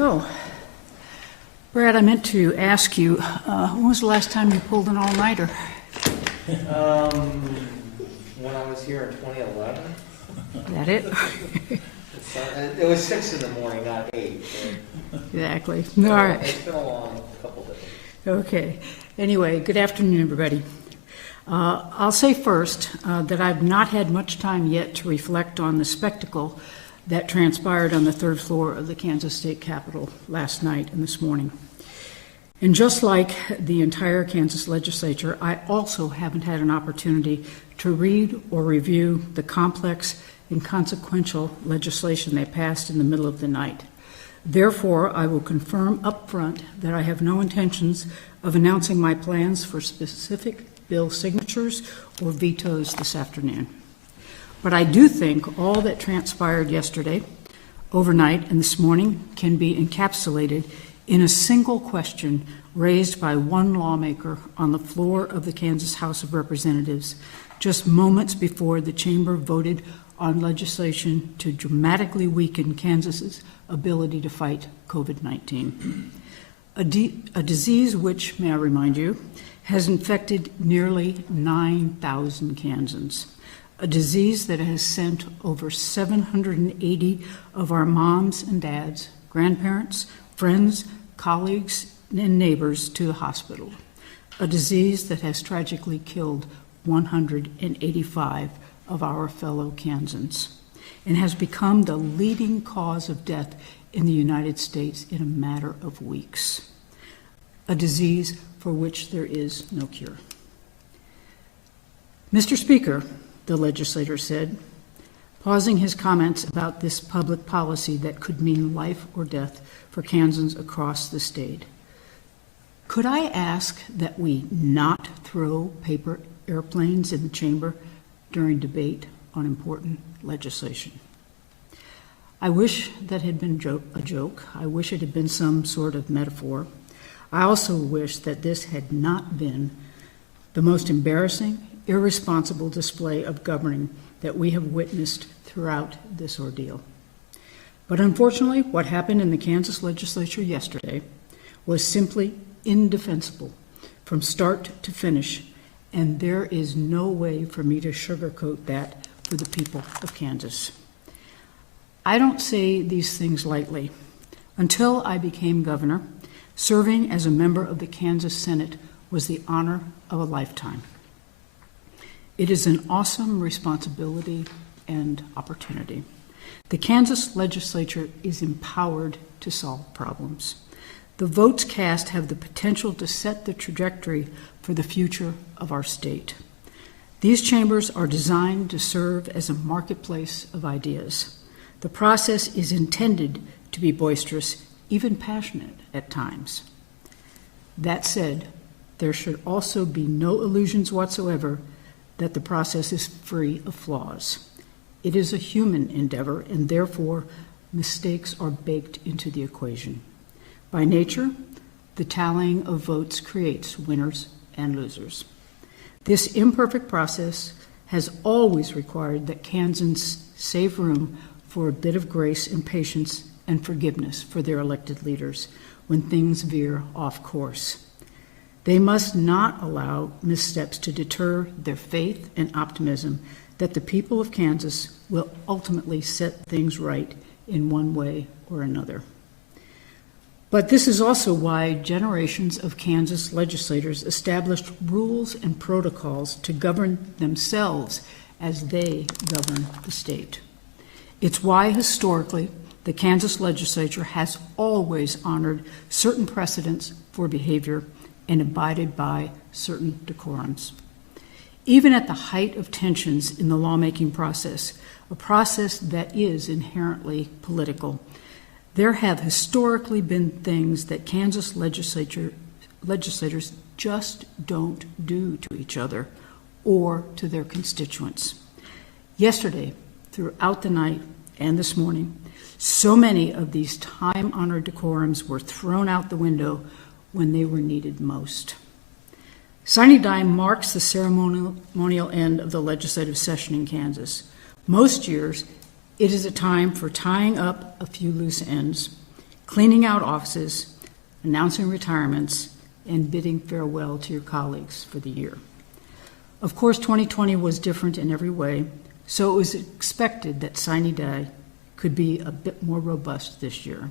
So, Brad, I meant to ask you, when was the last time you pulled an all-nighter? When I was here in 2011. Is that it? It was 6 in the morning, not 8. So. Exactly. All right. It's been a long couple days. Okay. Anyway, good afternoon, everybody. I'll say first that I've not had much time yet to reflect on the spectacle that transpired on the third floor of the Kansas State Capitol last night and this morning. And just like the entire Kansas legislature, I also haven't had an opportunity to read or review the complex and consequential legislation they passed in the middle of the night. Therefore, I will confirm up front that I have no intentions of announcing my plans for specific bill signatures or vetoes this afternoon. But I do think all that transpired yesterday, overnight, and this morning can be encapsulated in a single question raised by one lawmaker on the floor of the Kansas House of Representatives just moments before the chamber voted on legislation to dramatically weaken Kansas's ability to fight COVID-19. A disease which, may I remind you, has infected nearly 9,000 Kansans. A disease that has sent over 780 of our moms and dads, grandparents, friends, colleagues, and neighbors to the hospital. A disease that has tragically killed 185 of our fellow Kansans and has become the leading cause of death in the United States in a matter of weeks. A disease for which there is no cure. Mr. Speaker, the legislator said, pausing his comments about this public policy that could mean life or death for Kansans across the state. Could I ask that we not throw paper airplanes in the chamber during debate on important legislation? I wish that had been a joke. I wish it had been some sort of metaphor. I also wish that this had not been the most embarrassing, irresponsible display of governing that we have witnessed throughout this ordeal. But unfortunately, what happened in the Kansas legislature yesterday was simply indefensible from start to finish, and there is no way for me to sugarcoat that for the people of Kansas. I don't say these things lightly. Until I became governor, serving as a member of the Kansas Senate was the honor of a lifetime. It is an awesome responsibility and opportunity. The Kansas legislature is empowered to solve problems. The votes cast have the potential to set the trajectory for the future of our state. These chambers are designed to serve as a marketplace of ideas. The process is intended to be boisterous, even passionate at times. That said, there should also be no illusions whatsoever that the process is free of flaws. It is a human endeavor, and therefore mistakes are baked into the equation. By nature, the tallying of votes creates winners and losers. This imperfect process has always required that Kansans save room for a bit of grace and patience and forgiveness for their elected leaders when things veer off course. They must not allow missteps to deter their faith and optimism that the people of Kansas will ultimately set things right in one way or another. But this is also why generations of Kansas legislators established rules and protocols to govern themselves as they govern the state. It's why historically the Kansas legislature has always honored certain precedents for behavior and abided by certain decorums. Even at the height of tensions in the lawmaking process, a process that is inherently political, there have historically been things that Kansas legislators just don't do to each other or to their constituents. Yesterday, throughout the night and this morning, so many of these time-honored decorums were thrown out the window when they were needed most. Sine Die marks the ceremonial end of the legislative session in Kansas. Most years, it is a time for tying up a few loose ends, cleaning out offices, announcing retirements, and bidding farewell to your colleagues for the year. Of course, 2020 was different in every way, so it was expected that sine die could be a bit more robust this year.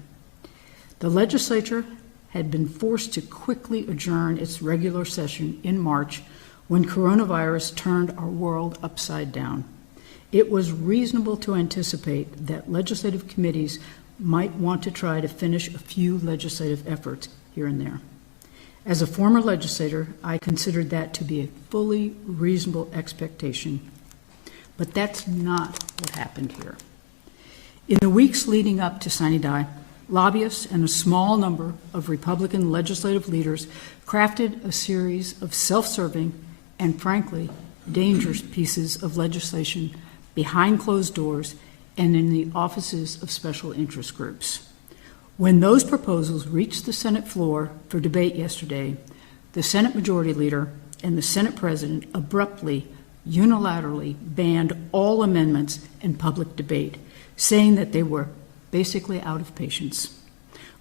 The legislature had been forced to quickly adjourn its regular session in March when coronavirus turned our world upside down. It was reasonable to anticipate that legislative committees might want to try to finish a few legislative efforts here and there. As a former legislator, I considered that to be a fully reasonable expectation, but that's not what happened here. In the weeks leading up to sine die, lobbyists and a small number of Republican legislative leaders crafted a series of self-serving and, frankly, dangerous pieces of legislation behind closed doors and in the offices of special interest groups. When those proposals reached the Senate floor for debate yesterday, the Senate Majority Leader and the Senate President abruptly, unilaterally banned all amendments and public debate, saying that they were basically out of patience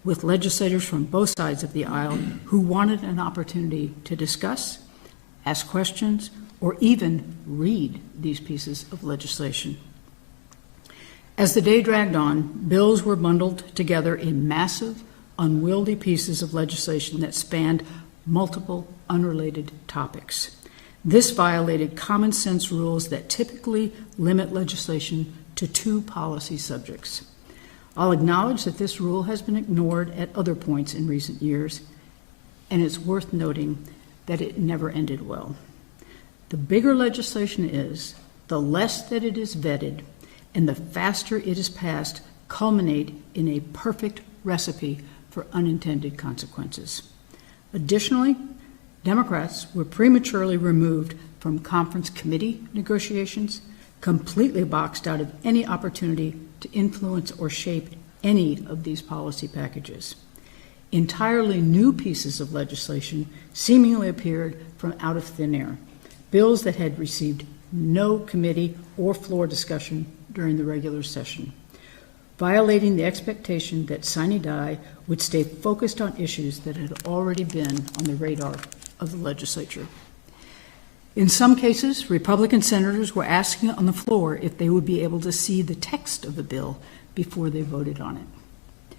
with legislators from both sides of the aisle who wanted an opportunity to discuss, ask questions, or even read these pieces of legislation. As the day dragged on, bills were bundled together in massive, unwieldy pieces of legislation that spanned multiple unrelated topics. This violated common sense rules that typically limit legislation to 2 policy subjects. I'll acknowledge that this rule has been ignored at other points in recent years, and it's worth noting that it never ended well. The bigger legislation is, the less that it is vetted, and the faster it is passed, culminate in a perfect recipe for unintended consequences. Additionally, Democrats were prematurely removed from conference committee negotiations, completely boxed out of any opportunity to influence or shape any of these policy packages. Entirely new pieces of legislation seemingly appeared from out of thin air, bills that had received no committee or floor discussion during the regular session, violating the expectation that sine die would stay focused on issues that had already been on the radar of the legislature. In some cases, Republican senators were asking on the floor if they would be able to see the text of the bill before they voted on it.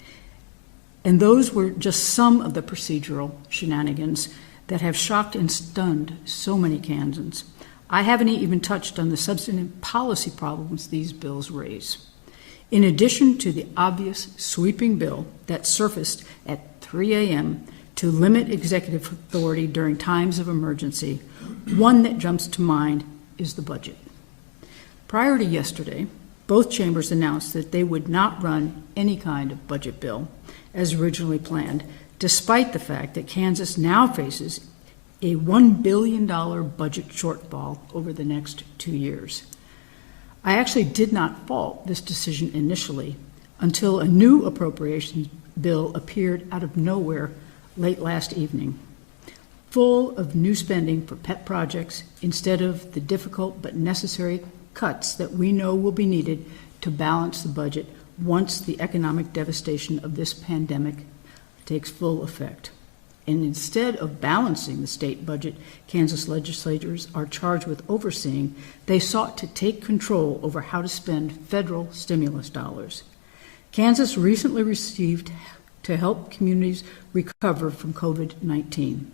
And those were just some of the procedural shenanigans that have shocked and stunned so many Kansans. I haven't even touched on the substantive policy problems these bills raise. In addition to the obvious sweeping bill that surfaced at 3 a.m. to limit executive authority during times of emergency, one that jumps to mind is the budget. Prior to yesterday, both chambers announced that they would not run any kind of budget bill as originally planned, despite the fact that Kansas now faces a $1 billion budget shortfall over the next 2 years. I actually did not fault this decision initially until a new appropriations bill appeared out of nowhere late last evening, full of new spending for pet projects instead of the difficult but necessary cuts that we know will be needed to balance the budget once the economic devastation of this pandemic takes full effect. And instead of balancing the state budget Kansas legislators are charged with overseeing, they sought to take control over how to spend federal stimulus dollars. Kansas recently received to help communities recover from COVID-19.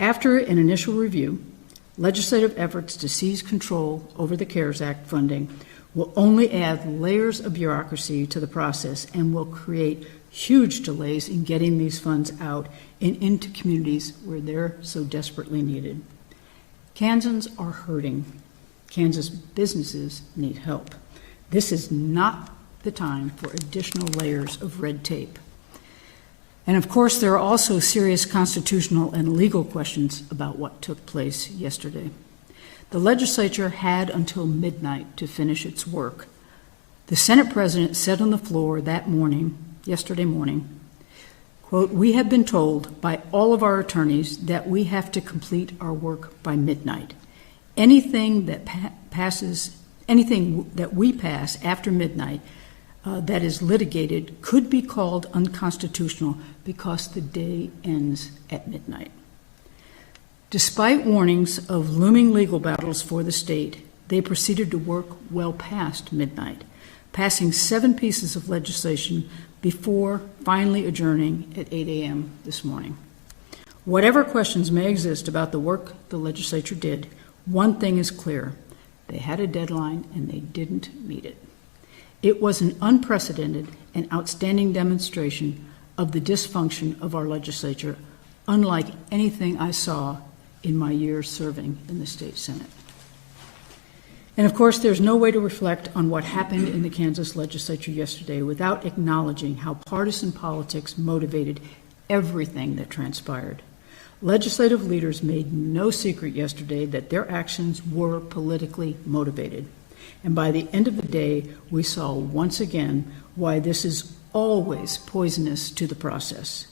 After an initial review, legislative efforts to seize control over the CARES Act funding will only add layers of bureaucracy to the process and will create huge delays in getting these funds out and into communities where they're so desperately needed. Kansans are hurting. Kansas businesses need help. This is not the time for additional layers of red tape. And of course, there are also serious constitutional and legal questions about what took place yesterday. The legislature had until midnight to finish its work. The Senate president said on the floor that morning, yesterday morning, quote, "We have been told by all of our attorneys that we have to complete our work by midnight. Anything that we pass after midnight that is litigated could be called unconstitutional because the day ends at midnight. Despite warnings of looming legal battles for the state, they proceeded to work well past midnight, passing 7 pieces of legislation before finally adjourning at 8 a.m. this morning. Whatever questions may exist about the work the legislature did, one thing is clear. They had a deadline and they didn't meet it. It was an unprecedented and outstanding demonstration of the dysfunction of our legislature, unlike anything I saw in my years serving in the state Senate. And of course, there's no way to reflect on what happened in the Kansas legislature yesterday without acknowledging how partisan politics motivated everything that transpired. Legislative leaders made no secret yesterday that their actions were politically motivated. And by the end of the day, we saw once again why this is always poisonous to the process.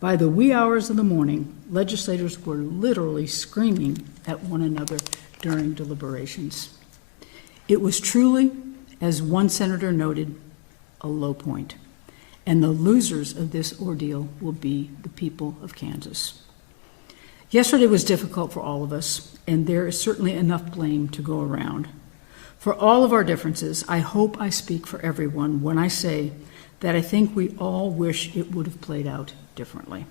By the wee hours of the morning, legislators were literally screaming at one another during deliberations. It was truly, as one senator noted, a low point. And the losers of this ordeal will be the people of Kansas. Yesterday was difficult for all of us, and there is certainly enough blame to go around. For all of our differences, I hope I speak for everyone when I say that I think we all wish it would have played out differently.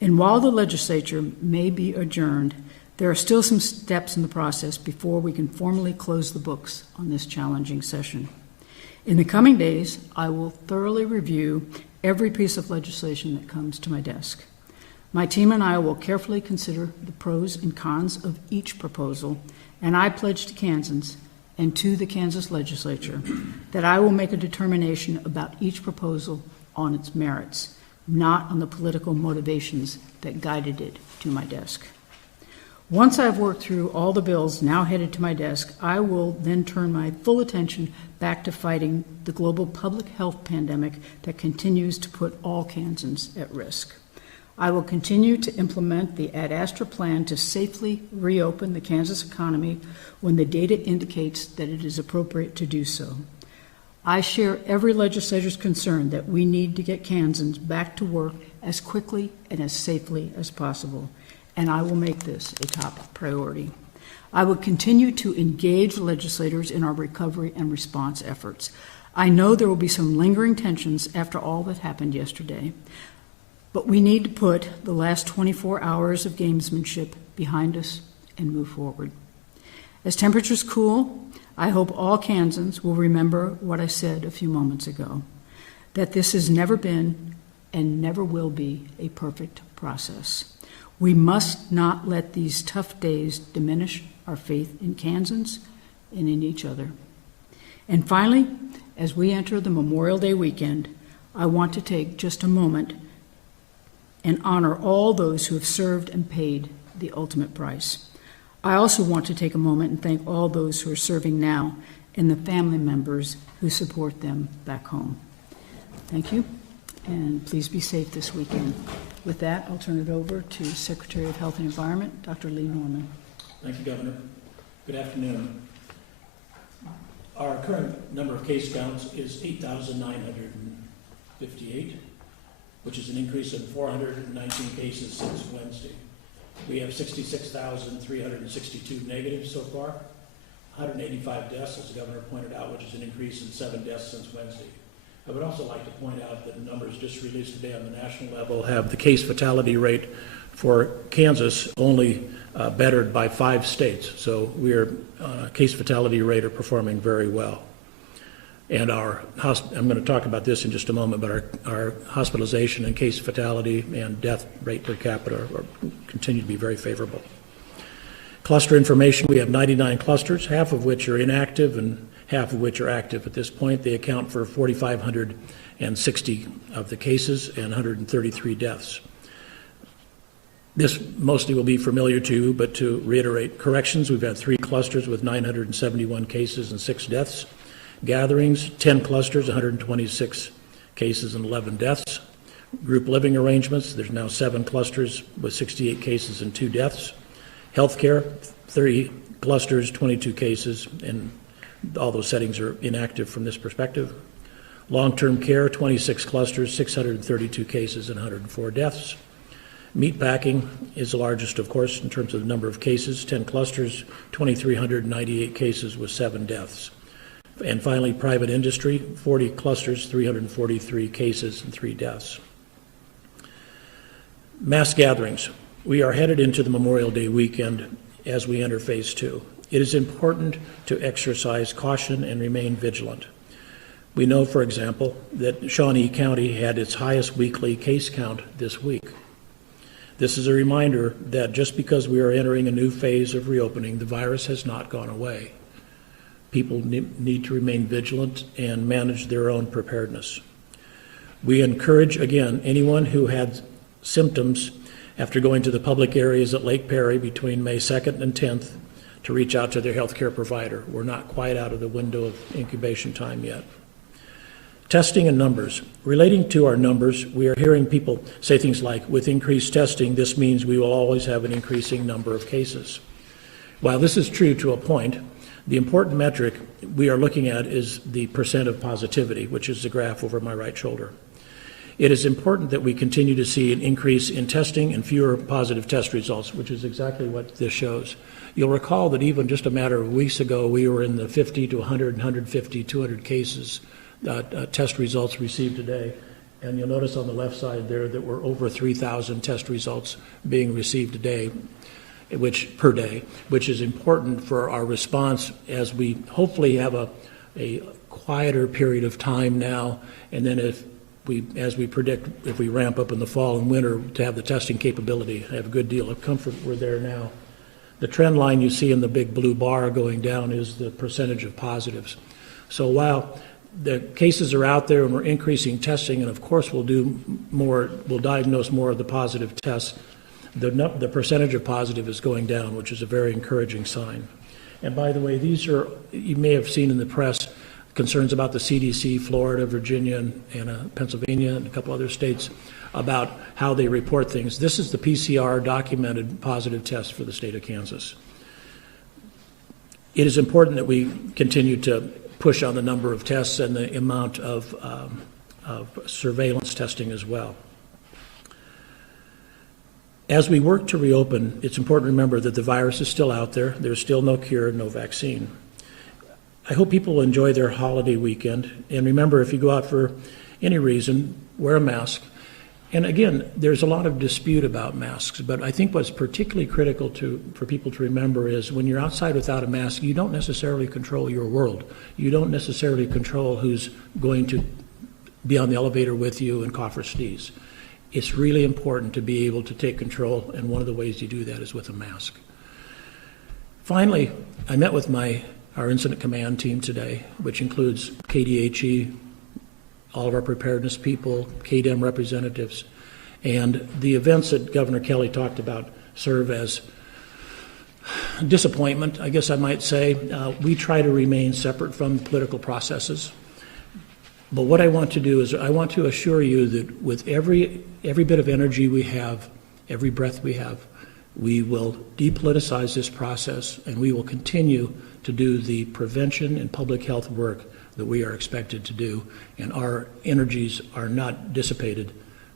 And while the legislature may be adjourned, there are still some steps in the process before we can formally close the books on this challenging session. In the coming days, I will thoroughly review every piece of legislation that comes to my desk. My team and I will carefully consider the pros and cons of each proposal, and I pledge to Kansans and to the Kansas legislature that I will make a determination about each proposal on its merits, not on the political motivations that guided it to my desk. Once I've worked through all the bills now headed to my desk, I will then turn my full attention back to fighting the global public health pandemic that continues to put all Kansans at risk. I will continue to implement the Ad Astra plan to safely reopen the Kansas economy when the data indicates that it is appropriate to do so. I share every legislator's concern that we need to get Kansans back to work as quickly and as safely as possible, and I will make this a top priority. I will continue to engage legislators in our recovery and response efforts. I know there will be some lingering tensions after all that happened yesterday, but we need to put the last 24 hours of gamesmanship behind us and move forward. As temperatures cool, I hope all Kansans will remember what I said a few moments ago, that this has never been and never will be a perfect process. We must not let these tough days diminish our faith in Kansans and in each other. And finally, as we enter the Memorial Day weekend, I want to take just a moment and honor all those who have served and paid the ultimate price. I also want to take a moment and thank all those who are serving now and the family members who support them back home. Thank you, and please be safe this weekend. With that, I'll turn it over to Secretary of Health and Environment, Dr. Lee Norman. Thank you, Governor. Good afternoon. Our current number of case counts is 8,958, which is an increase of 419 cases since Wednesday. We have 66,362 negatives so far, 185 deaths, as the Governor pointed out, which is an increase in 7 deaths since Wednesday. I would also like to point out that the numbers just released today on the national level have the case fatality rate for Kansas only bettered by 5 states. So we are case fatality rate are performing very well. And I'm going to talk about this in just a moment, but our hospitalization and case fatality and death rate per capita continue to be very favorable. Cluster information, we have 99 clusters, half of which are inactive and half of which are active at this point. They account for 4,560 of the cases and 133 deaths. This mostly will be familiar to you, but to reiterate, corrections, we've had 3 clusters with 971 cases and 6 deaths. Gatherings, 10 clusters, 126 cases and 11 deaths. Group living arrangements, there's now 7 clusters with 68 cases and 2 deaths. Healthcare, 30 clusters, 22 cases, and all those settings are inactive from this perspective. Long-term care, 26 clusters, 632 cases and 104 deaths. Meatpacking is the largest, of course, in terms of the number of cases, 10 clusters, 2,398 cases with 7 deaths. And finally, private industry, 40 clusters, 343 cases and 3 deaths. Mass gatherings. We are headed into the Memorial Day weekend as we enter phase 2. It is important to exercise caution and remain vigilant. We know, for example, that Shawnee County had its highest weekly case count this week. This is a reminder that just because we are entering a new phase of reopening, the virus has not gone away. People need to remain vigilant and manage their own preparedness. We encourage, again, anyone who had symptoms after going to the public areas at Lake Perry between May 2nd and 10th to reach out to their healthcare provider. We're not quite out of the window of incubation time yet. Testing and numbers. Relating to our numbers, we are hearing people say things like, with increased testing, this means we will always have an increasing number of cases. While this is true to a point, the important metric we are looking at is the percent of positivity, which is the graph over my right shoulder. It is important that we continue to see an increase in testing and fewer positive test results, which is exactly what this shows. You'll recall that even just a matter of weeks ago, we were in the 50 to 100, 150, 200 cases test results received today. And you'll notice on the left side there that we're over 3,000 test results being received today, per day, which is important for our response as we hopefully have a quieter period of time now. And then as we predict, if we ramp up in the fall and winter to have the testing capability, I have a good deal of comfort we're there now. The trend line you see in the big blue bar going down is the percentage of positives. So while the cases are out there and we're increasing testing, and of course we'll diagnose more of the positive tests, the percentage of positive is going down, which is a very encouraging sign. And by the way, these are, you may have seen in the press, concerns about the CDC, Florida, Virginia, and Pennsylvania, and a couple other states about how they report things. This is the PCR documented positive test for the state of Kansas. It is important that we continue to push on the number of tests and the amount of surveillance testing as well. As we work to reopen, it's important to remember that the virus is still out there. There's still no cure, no vaccine. I hope people will enjoy their holiday weekend. And remember, if you go out for any reason, wear a mask. And again, there's a lot of dispute about masks, but I think what's particularly critical for people to remember is when you're outside without a mask, you don't necessarily control your world. You don't necessarily control who's going to be on the elevator with you and cough or sneeze. It's really important to be able to take control, and one of the ways you do that is with a mask. Finally, I met with our incident command team today, which includes KDHE, all of our preparedness people, KDEM representatives, and the events that Governor Kelly talked about serve as disappointment, I guess I might say. We try to remain separate from political processes. But what I want to do is I want to assure you that with every bit of energy we have, every breath we have, we will depoliticize this process, and we will continue to do the prevention and public health work that we are expected to do, and our energies are not dissipated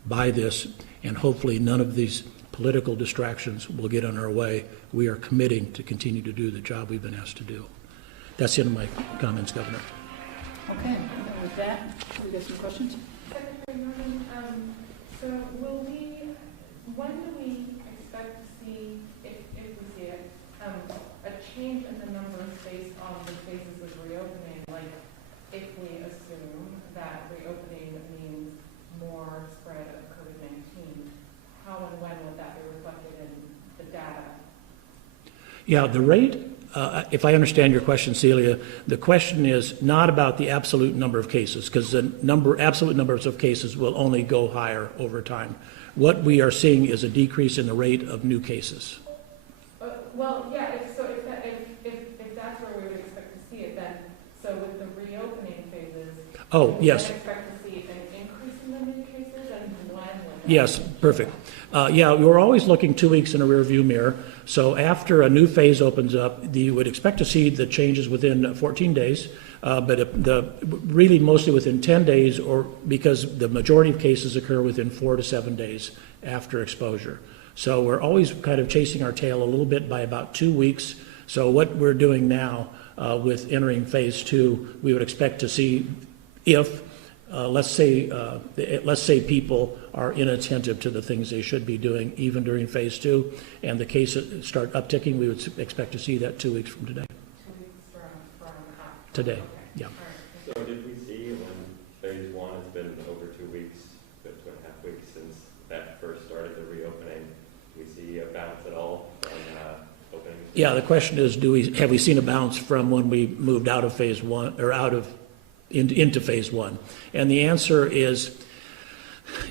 by this, and hopefully none of these political distractions will get in our way. We are committing to continue to do the job we've been asked to do. That's the end of my comments, Governor. Okay, and with that, we got some questions? Secretary Norman, so when do we expect to see, if we see it, a change in the numbers based on the phases of reopening? Like, if we assume that reopening means more spread of COVID-19, how and when would that be reflected in the data? Yeah, the rate, if I understand your question, Celia, the question is not about the absolute number of cases, because the absolute numbers of cases will only go higher over time. What we are seeing is a decrease in the rate of new cases. Well, yeah, if that's where we would expect to see it, then, so with the reopening phases, yes. we expect to see an increase in the new cases, and when? Yes, perfect. Yeah, we're always looking 2 weeks in a rearview mirror. So after a new phase opens up, you would expect to see the changes within 14 days, but really mostly within 10 days, or because the majority of cases occur within 4 to 7 days after exposure. So we're always kind of chasing our tail a little bit by about 2 weeks. So what we're doing now with entering phase 2, we would expect to see if, let's say people are inattentive to the things they should be doing even during phase 2, and the cases start upticking, we would expect to see that 2 weeks from today. 2 weeks from after. Today, Okay. yeah. All right. So did we see when phase 1 has been over 2 weeks, but 2.5 weeks since that first started the reopening, do we see a bounce at all on openings? Yeah, the question is, have we seen a bounce from when we moved out of phase 1 or into phase 1? And the answer is,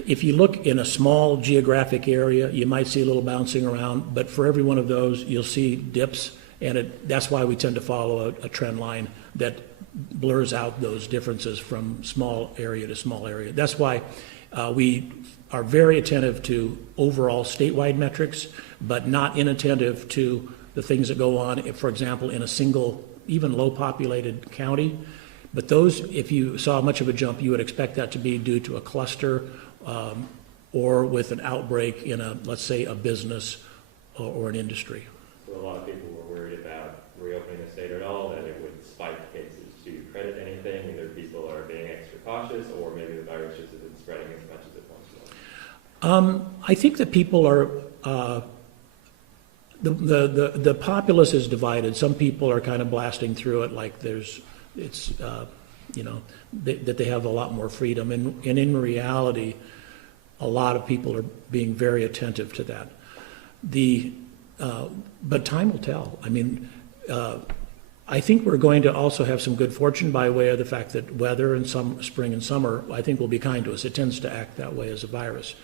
if you look in a small geographic area, you might see a little bouncing around, but for every one of those, you'll see dips, and that's why we tend to follow a trend line that blurs out those differences from small area to small area. That's why we are very attentive to overall statewide metrics, but not inattentive to the things that go on, for example, in a single, even low-populated county. But those, if you saw much of a jump, you would expect that to be due to a cluster or with an outbreak in let's say, a business or an industry. So a lot of people were worried about reopening the state at all, that it would spike cases. Do you credit anything? Either people are being extra cautious, or maybe the virus just isn't spreading as much as it once was? I think that people are, the populace is divided. Some people are kind of blasting through it like that they have a lot more freedom. And in reality, a lot of people are being very attentive to that. But time will tell. I mean, I think we're going to also have some good fortune by way of the fact that weather in spring and summer, I think, will be kind to us. It tends to act that way as a virus.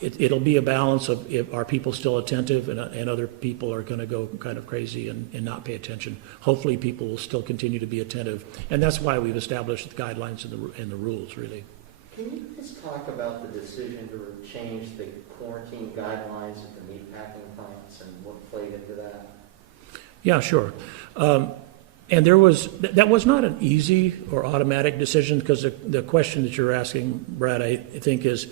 It'll be a balance of, if are people still attentive and other people are going to go kind of crazy and not pay attention. Hopefully people will still continue to be attentive, and that's why we've established the guidelines and the rules, really. Can you just talk about the decision to change the quarantine guidelines at the meatpacking plants and what played into that? Yeah, sure. And that was not an easy or automatic decision, because the question that you're asking, Brad, I think is,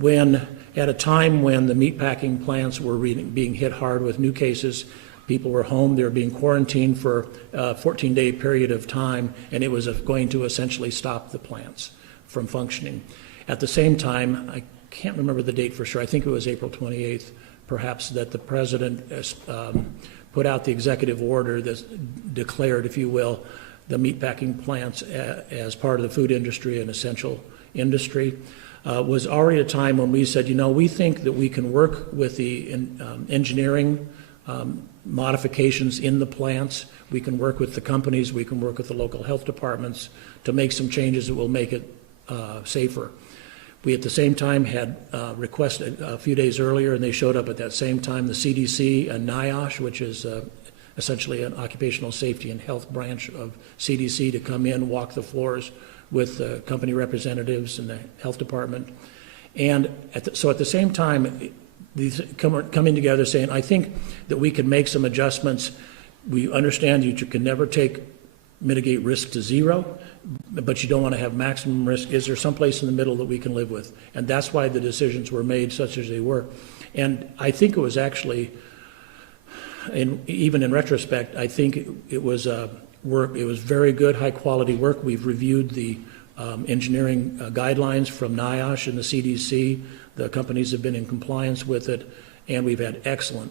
at a time when the meatpacking plants were being hit hard with new cases, people were home, they were being quarantined for a 14-day period of time, and it was going to essentially stop the plants from functioning. At the same time, I can't remember the date for sure, I think it was April 28th, perhaps, that the president put out the executive order that declared, if you will, the meatpacking plants as part of the food industry, an essential industry. Was already a time when we said, we think that we can work with the engineering modifications in the plants. We can work with the companies. We can work with the local health departments to make some changes that will make it safer. We, at the same time, had requested a few days earlier, and they showed up at that same time, the CDC and NIOSH, which is essentially an occupational safety and health branch of CDC, to come in, walk the floors with the company representatives and the health department. And so at the same time, these coming together saying, I think that we can make some adjustments. We understand you can never mitigate risk to zero, but you don't want to have maximum risk. Is there some place in the middle that we can live with? And that's why the decisions were made such as they were. And I think it was actually, even in retrospect, I think it was work. It was very good, high-quality work. We've reviewed the engineering guidelines from NIOSH and the CDC. The companies have been in compliance with it, and we've had excellent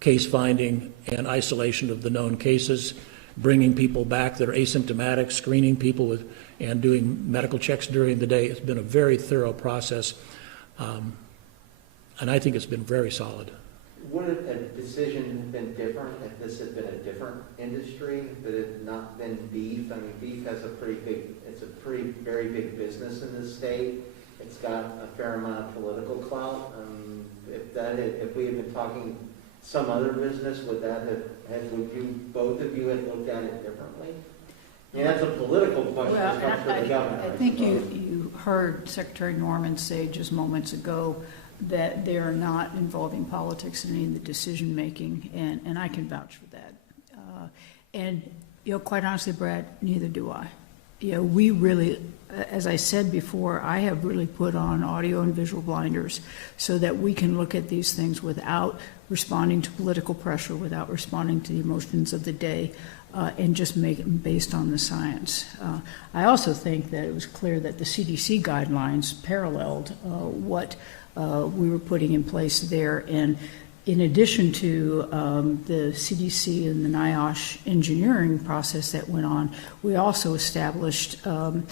case finding and isolation of the known cases, bringing people back that are asymptomatic, screening people and doing medical checks during the day. It's been a very thorough process, and I think it's been very solid. Would a decision have been different if this had been a different industry, if it had not been beef? I mean, beef has very big business in this state. It's got a fair amount of political clout. If we had been talking some other business, would both of you have looked at it differently? I mean, that's a political question. Well, It comes from the governor. I think you heard Secretary Norman say just moments ago that they are not involving politics in any of the decision-making, and I can vouch for that. And, quite honestly, Brad, neither do I. We really, as I said before, I have really put on audio and visual blinders so that we can look at these things without responding to political pressure, without responding to the emotions of the day, and just make it based on the science. I also think that it was clear that the CDC guidelines paralleled what we were putting in place there. And in addition to the CDC and the NIOSH engineering process that went on, we also established a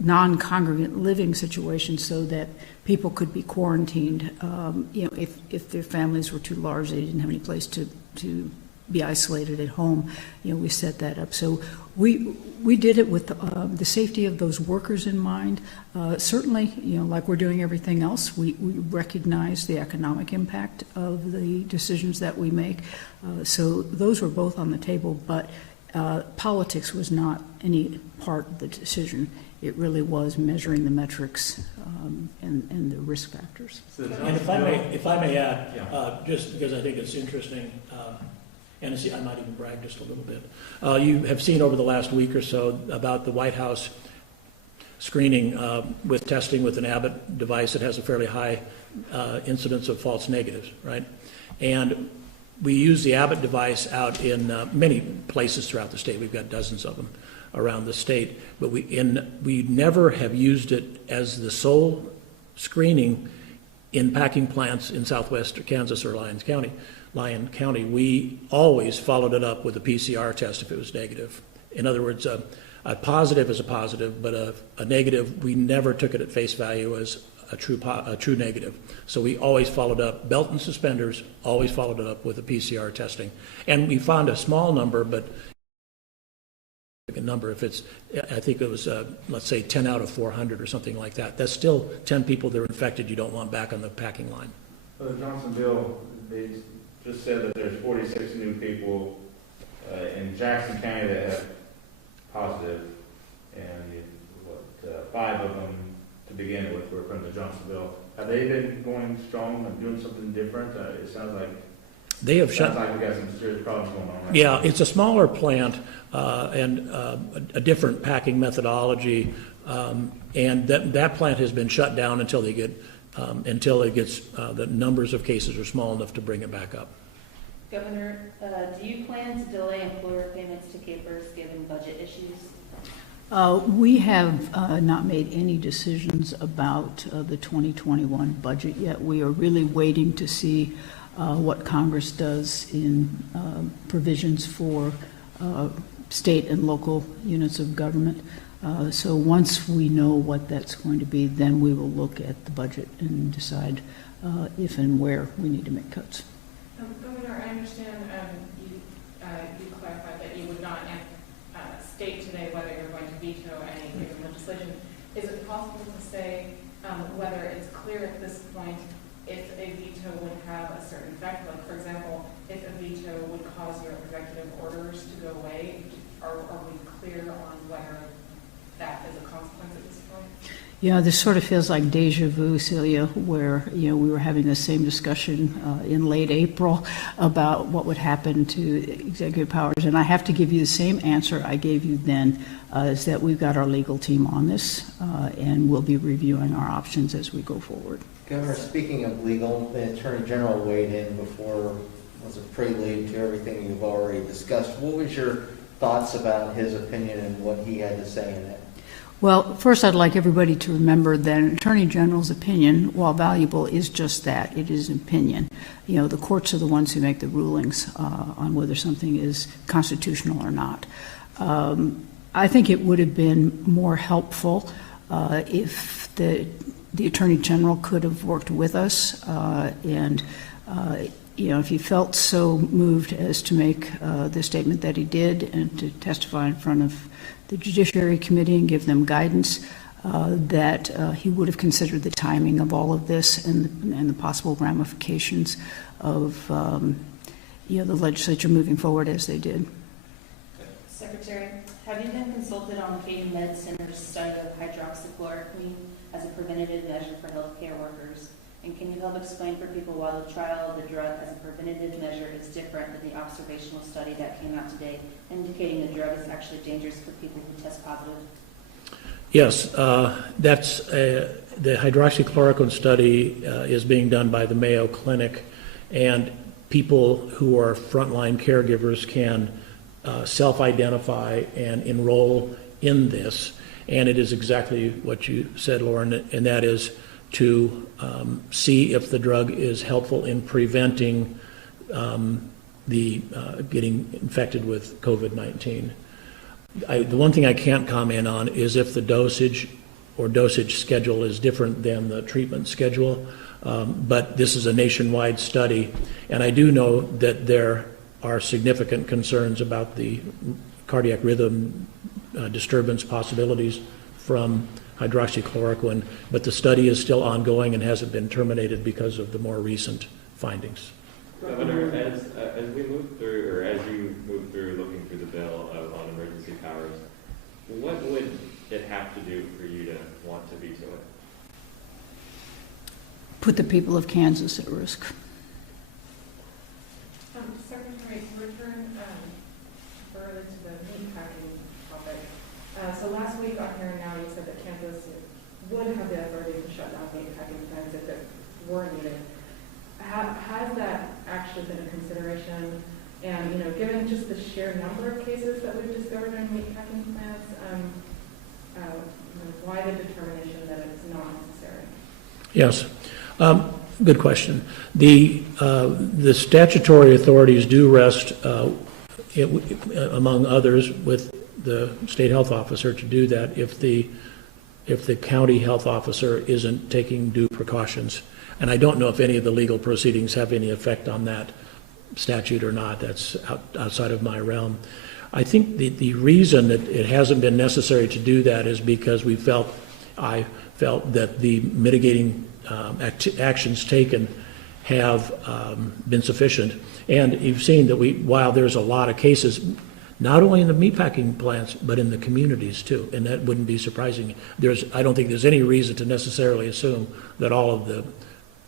non-congregant living situation so that people could be quarantined. If their families were too large, they didn't have any place to be isolated at home. We set that up. So we did it with the safety of those workers in mind. Certainly, like we're doing everything else, we recognize the economic impact of the decisions that we make. So those were both on the table, but politics was not any part of the decision. It really was measuring the metrics and the risk factors. And if I may add, just because I think it's interesting, and I might even brag just a little bit. You have seen over the last week or so about the White House screening with testing with an Abbott device that has a fairly high incidence of false negatives, right? And we use the Abbott device out in many places throughout the state. We've got dozens of them around the state, but we never have used it as the sole screening in packing plants in southwest Kansas or Lyon County. We always followed it up with a PCR test if it was negative. In other words, a positive is a positive, but a negative, we never took it at face value as a true negative. So we always followed up, belt and suspenders, always followed it up with a PCR testing. And we found a small number, but a number, if it's, I think it was, let's say 10 out of 400 or something like that. That's still 10 people that are infected you don't want back on the packing line. For the Johnsonville, they just said that there's 46 new people in Jackson County that have positive, and 5 of them to begin with were from the Johnsonville. Have they been going strong and doing something different? It sounds like they have shut. Sounds like we got some serious problems going on. Right Yeah, now. it's a smaller plant and a different packing methodology, and that plant has been shut down until it gets the numbers of cases are small enough to bring it back up. Governor, do you plan to delay employer payments to capers given budget issues? We have not made any decisions about the 2021 budget yet. We are really waiting to see what Congress does in provisions for state and local units of government. So once we know what that's going to be, then we will look at the budget and decide if and where we need to make cuts. Governor, I understand you clarified that you would not state today whether you're going to veto any given legislation. Is it possible to say whether it's clear at this point if a veto would have a certain effect? Like, for example, if a veto would cause your executive orders to go away, are we clear on whether that is a consequence at this point? This sort of feels like deja vu, Celia, where, we were having the same discussion in late April about what would happen to executive powers. And I have to give you the same answer I gave you then, is that we've got our legal team on this, and we'll be reviewing our options as we go forward. Governor, speaking of legal, the Attorney General weighed in before, was a prelude to everything you've already discussed. What was your thoughts about his opinion and what he had to say in it? Well, first I'd like everybody to remember that an Attorney General's opinion, while valuable, is just that. It is an opinion. The courts are the ones who make the rulings on whether something is constitutional or not. I think it would have been more helpful if the Attorney General could have worked with us and if he felt so moved as to make the statement that he did and to testify in front of the Judiciary Committee and give them guidance, that he would have considered the timing of all of this and the possible ramifications of the legislature moving forward as they did. Secretary, have you been consulted on the Katy Med Center's study of hydroxychloroquine as a preventative measure for healthcare workers? And can you help explain for people why the trial of the drug as a preventative measure is different than the observational study that came out today, indicating the drug is actually dangerous for people who test positive? Yes, that's the hydroxychloroquine study is being done by the Mayo Clinic, and people who are frontline caregivers can self-identify and enroll in this. And it is exactly what you said, Lauren, and that is to see if the drug is helpful in preventing getting infected with COVID-19. The one thing I can't comment on is if the dosage or dosage schedule is different than the treatment schedule, but this is a nationwide study, and I do know that there are significant concerns about the cardiac rhythm disturbance possibilities from hydroxychloroquine, but the study is still ongoing and hasn't been terminated because of the more recent findings. Governor, as we move through, or as you move through looking through the bill on emergency powers, what would it have to do for you to want to veto it? Put the people of Kansas at risk. Secretary, to return further to the meatpacking topic. So last week on Here and Now, you said that Kansas would have the authority to shut down meatpacking plants if it were needed. Has that actually been a consideration? And, given just the sheer number of cases that we've discovered in meatpacking plants, why the determination that it's not necessary? Yes, good question. The statutory authorities do rest, among others, with the state health officer to do that if the county health officer isn't taking due precautions. And I don't know if any of the legal proceedings have any effect on that statute or not. That's outside of my realm. I think the reason that it hasn't been necessary to do that is because I felt that the mitigating actions taken have been sufficient. And you've seen that while there's a lot of cases, not only in the meatpacking plants, but in the communities too, and that wouldn't be surprising. I don't think there's any reason to necessarily assume that all of the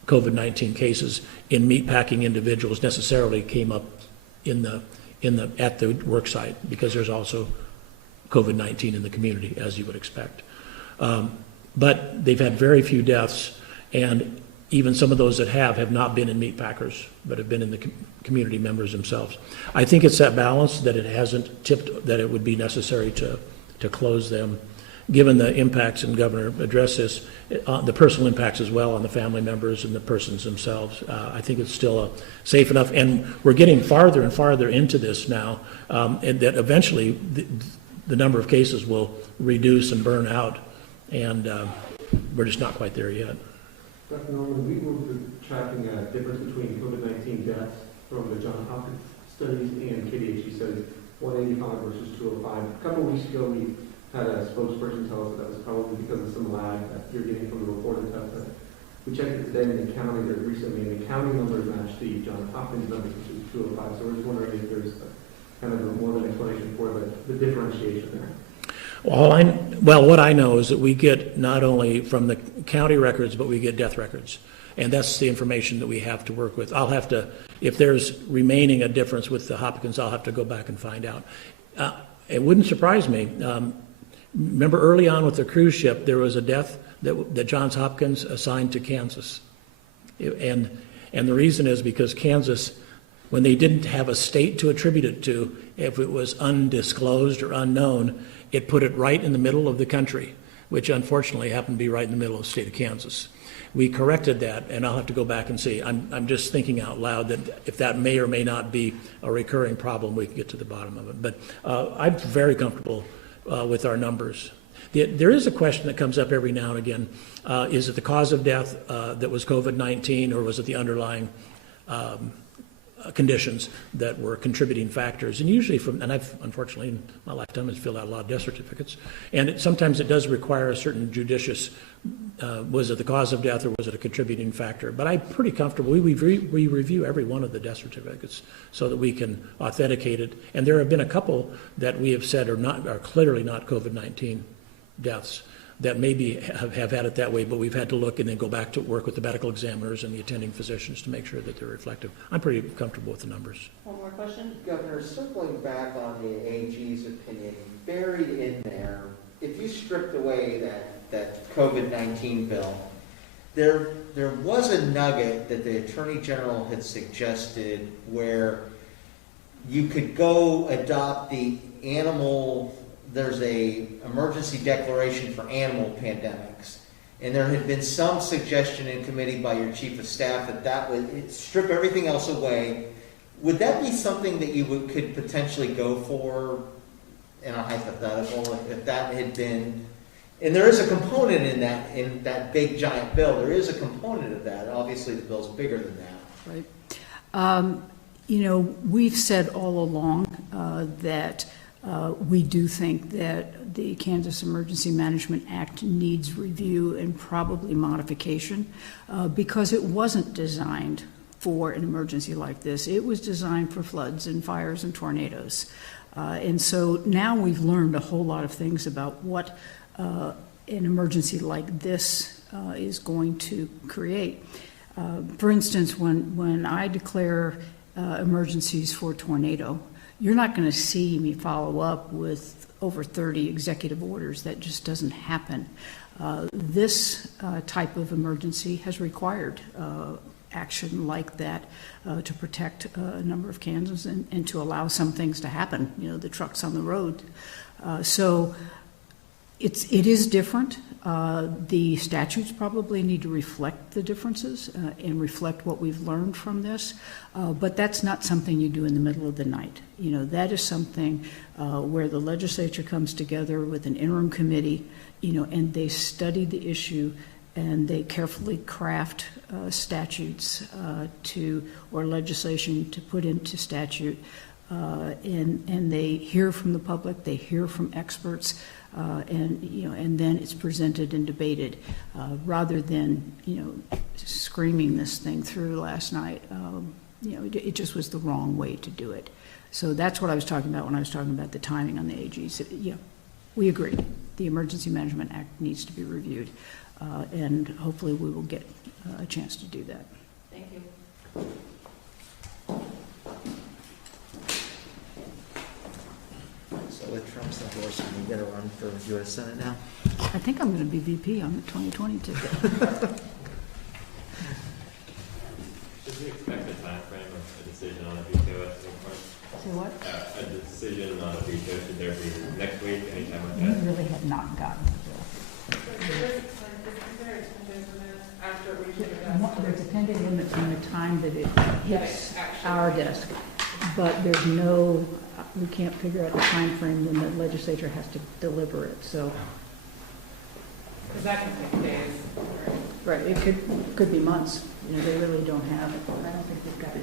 COVID-19 cases in meatpacking individuals necessarily came up at the work site, because there's also COVID-19 in the community, as you would expect. But they've had very few deaths, and even some of those that have not been in meatpackers, but have been in the community members themselves. I think it's that balance that it hasn't tipped that it would be necessary to close them, given the impacts, and Governor addressed this, the personal impacts as well on the family members and the persons themselves. I think it's still safe enough, and we're getting farther and farther into this now, and that eventually the number of cases will reduce and burn out, and we're just not quite there yet. Dr. Norman, we were tracking a difference between COVID-19 deaths from the Johns Hopkins studies and KDHE studies, 185 versus 205. A couple of weeks ago, we had a spokesperson tell us that was probably because of some lag that you're getting from the reported test. We checked it today in the county, or recently, and the county numbers match the Johns Hopkins numbers, which is 205. So we're just wondering if there's kind of more of an explanation for the differentiation there. Well, what I know is that we get not only from the county records, but we get death records. And that's the information that we have to work with. I'll have to, if there's remaining a difference with the Hopkins, I'll have to go back and find out. It wouldn't surprise me. Remember early on with the cruise ship, there was a death that Johns Hopkins assigned to Kansas. And the reason is because Kansas, when they didn't have a state to attribute it to, if it was undisclosed or unknown, it put it right in the middle of the country, which unfortunately happened to be right in the middle of the state of Kansas. We corrected that, and I'll have to go back and see. I'm just thinking out loud that if that may or may not be a recurring problem, we can get to the bottom of it. But I'm very comfortable with our numbers. There is a question that comes up every now and again. Is it the cause of death that was COVID-19, or was it the underlying conditions that were contributing factors? And usually and I've unfortunately in my lifetime has filled out a lot of death certificates, and sometimes it does require a certain judicious, was it the cause of death or was it a contributing factor? But I'm pretty comfortable. We review every one of the death certificates so that we can authenticate it. And there have been a couple that we have said are clearly not COVID-19 deaths. that maybe have had it that way, but we've had to look and then go back to work with the medical examiners and the attending physicians to make sure that they're reflective. I'm pretty comfortable with the numbers. One more question? Governor, circling back on the AG's opinion, buried in there, if you stripped away that COVID-19 bill, there was a nugget that the Attorney General had suggested where you could go adopt the animal, there's a emergency declaration for animal pandemics. And there had been some suggestion in committee by your chief of staff that would strip everything else away. Would that be something that you could potentially go for in a hypothetical if that had been? And there is a component in that big giant bill. There is a component of that. Obviously, the bill's bigger than that. Right. We've said all along that we do think that the Kansas Emergency Management Act needs review and probably modification because it wasn't designed for an emergency like this. It was designed for floods and fires and tornadoes. And so now we've learned a whole lot of things about what an emergency like this is going to create. For instance, when I declare emergencies for tornado, you're not going to see me follow up with over 30 executive orders. That just doesn't happen. This type of emergency has required action like that to protect a number of Kansans and to allow some things to happen, the trucks on the road. So it is different. The statutes probably need to reflect the differences and reflect what we've learned from this, but that's not something you do in the middle of the night. That is something where the legislature comes together with an interim committee, and they study the issue and they carefully craft statutes or legislation to put into statute, and they hear from the public, they hear from experts. And then it's presented and debated, rather than screaming this thing through last night. It just was the wrong way to do it. So that's what I was talking about when I was talking about the timing on the AGs. Yeah, we agree. The Emergency Management Act needs to be reviewed, and hopefully we will get a chance to do that. Thank you. So with Trump's endorsement, you got to run for U.S. Senate now? I think I'm going to be VP on the 2020 ticket. Should we expect a time frame of a decision on a veto at some point? Say what? A decision on a veto, should there be next week, anytime like We that? really have not gotten the bill. There's a 10-day limit from the time that it hits our desk, but there's we can't figure out the time frame when the legislature has to deliver it, so. Because that can take days. Right, it could be months, they really don't have it. I don't think they've got a